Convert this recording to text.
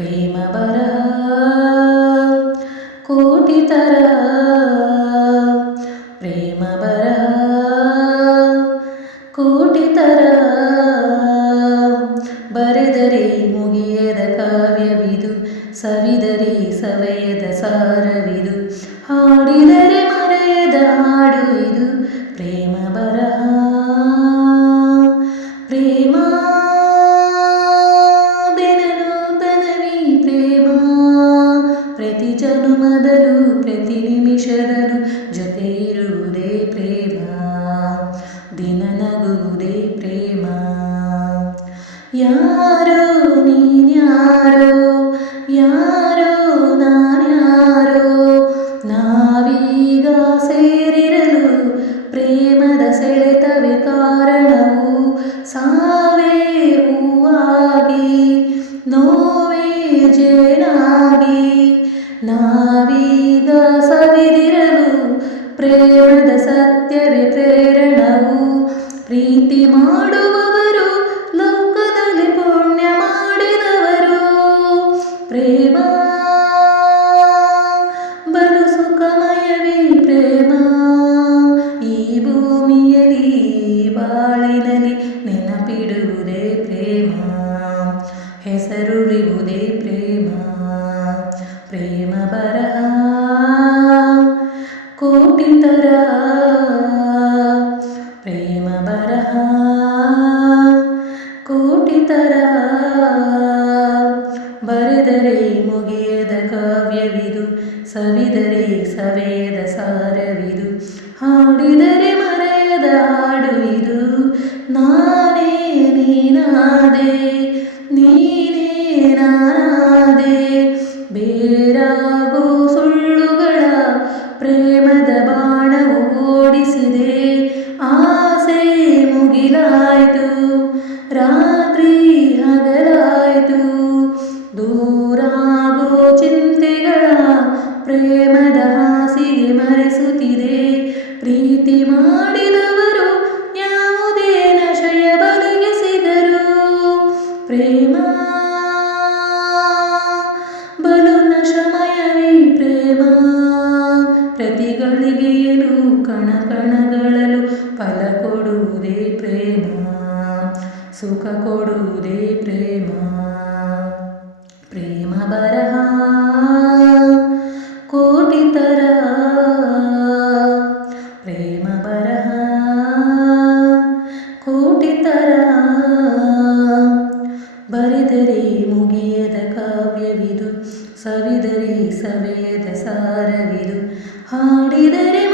ಪ್ರೇಮ ಬರಹ ಕೋಟಿ ತರಹ ಪ್ರೇಮ ಬರಹ ಕೋಟಿ ತರಹ ಬರೆದರೆ ಮುಗಿಯದ ಕಾವ್ಯವಿದು, ಸವಿದರೆ ಸವೆಯದ ಸಾರವಿದು, ಹಾಡಿದರೆ ಮರೆಯದ ಹಾಡು ಇದು ಪ್ರೇಮ ಬರಹ. ಪ್ರೇಮ ಬೆನನೂತನವೀ ಪ್ರೇಮ, ಪ್ರತಿ ಜನುಮದಲು ಪ್ರತಿ ನಿಮಿಷದಲು ಜೊತೆ ಇರುವುದೇ ಪ್ರೇಮ, ದಿನ ನಗುವುದೇ ಪ್ರೇಮ. ಯಾರೋ ನೀನ್ಯಾರೋ, ಯಾರೋ ನಾನ್ಯಾರೋ, ನಾವೀಗ ಸೇರಿರಲು ಪ್ರೇಮದ ಸೆಳೆತವೇ ಕಾರಣವು. ಸಾವೇ ಹೂವಾಗಿ ನೋವೇ ಜೇನಾಗಿ, ನಾವೀಗ ಸವಿದಿರಲು ಪ್ರೇಮದ ಸತ್ಯವೇ ಪ್ರೇರಣವು. ಪ್ರೀತಿ ಮಾಡುವವರು ಲೋಕದಲ್ಲಿ ಪುಣ್ಯ ಮಾಡಿದವರು, ಪ್ರೇಮ ಬಲು ಸುಖಮಯವೇ ಪ್ರೇಮ. ಈ ಭೂಮಿಯಲ್ಲಿ ಬಾಳಿನಲ್ಲಿ ನೆನಪಿಡುವುದೇ ಪ್ರೇಮ, ಹೆಸರುಳಿಯುವುದೇ ಪ್ರೇಮ. ಪ್ರೇಮ ಬರಹ ಕೋಟಿ ತರಹ ಪ್ರೇಮ ಬರಹ ಕೋಟಿ ತರಹ ಬರೆದರೆ ಮುಗಿಯದ ಕಾವ್ಯವಿದು, ಸವಿದರೆ ಸವೆಯದ ಸಾರವಿದು, ಹಾಡಿದರೆ ಮರೆಯದ ಹಾಡು ಇದು. ನಾನೇ ನೀನಾದೆ, ನೀನೇ ನಾನಾದೆ, ಬೇರಾಗೋ ಸುಳ್ಳುಗಳ ಪ್ರೇಮದ ಬಾಣವು ಓಡಿಸಿದೆ. ಆಸೆ ಮುಗಿಲಾಯ್ತು, ರಾತ್ರಿ ಹಗಲಾಯ್ತು, ದೂರಾಗೋ ಚಿಂತೆಗಳ ಪ್ರೇಮದ ಹಾಸಿಗೆ ಮರೆಸುತ್ತಿದೆ. ಪ್ರೀತಿ ಮಾಡಿದವರು ಯಾವುದೇ ನಶೆಯ ಬಲೆಗೆ ಸಿಗರು, ಪ್ರೇಮ ಬಲು ನಶಮಯವೇ ಪ್ರೇಮ. ಪ್ರತಿ ಗಳಿಗೆಯಲು ಕಣ ಕಣಗಳಲು ಫಲ ಕೊಡುವುದೇ ಪ್ರೇಮ, ಸುಖ ಕೊಡುವುದೇ ಪ್ರೇಮ. ಪ್ರೇಮ ಬರಹ ಕೋಟಿ ತರಹ ಪ್ರೇಮ ಬರಹ ಕೋಟಿ ತರಹ ಬರೆದರೆ ಮುಗಿಯದ ಕಾವ್ಯವಿದು, ಸವಿದರೆ ಸವೆಯದ ಸಾರವಿದು, ಹಾಡಿದರೆ